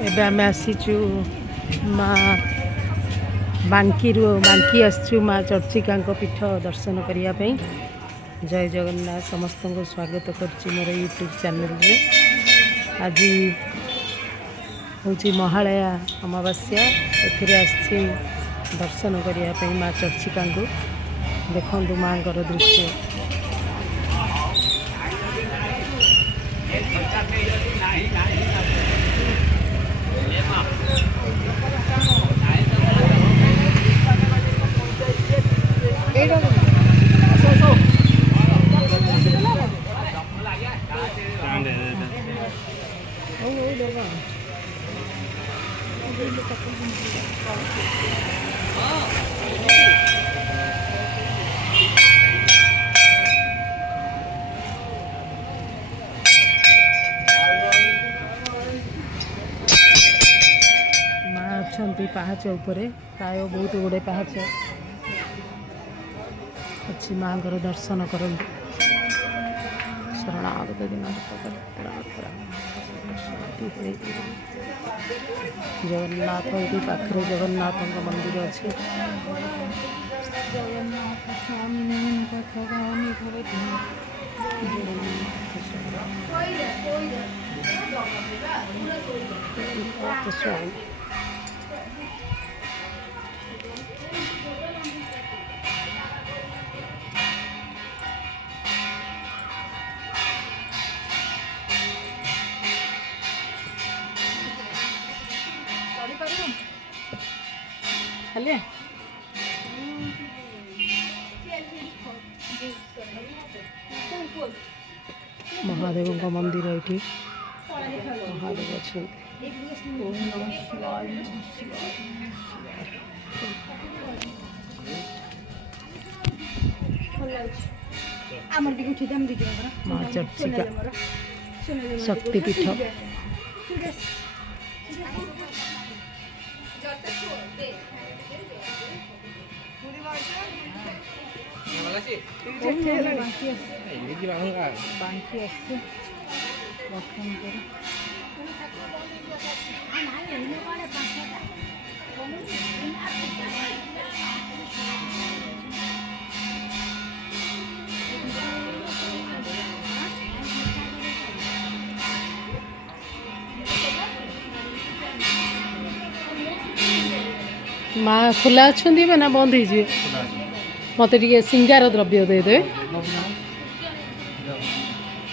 एबे आम आसीचु माँ बांकी आसचु माँ चर्चिका पीठ दर्शन करने। जय जगन्नाथ समस्त को स्वागत कर मोर यूट्यूब चैनल रे। आज हूँ महालया अमावास्या एथे दर्शन करने माँ चर्चिका देखु माँ दृश्य। पहाच उपरे प्राय बहुत गुड़े पहाच अच्छी माँ दर्शन कर शरणागत जगन्नाथ ये पाखे जगन्नाथ मंदिर अच्छे। महादेव का मंदिर ये महादेव अच्छे। माँ चर्चिका शक्तिपीठ माँ खुला अच्छा ना बंद हो मत सिंगार द्रव्य दे दे।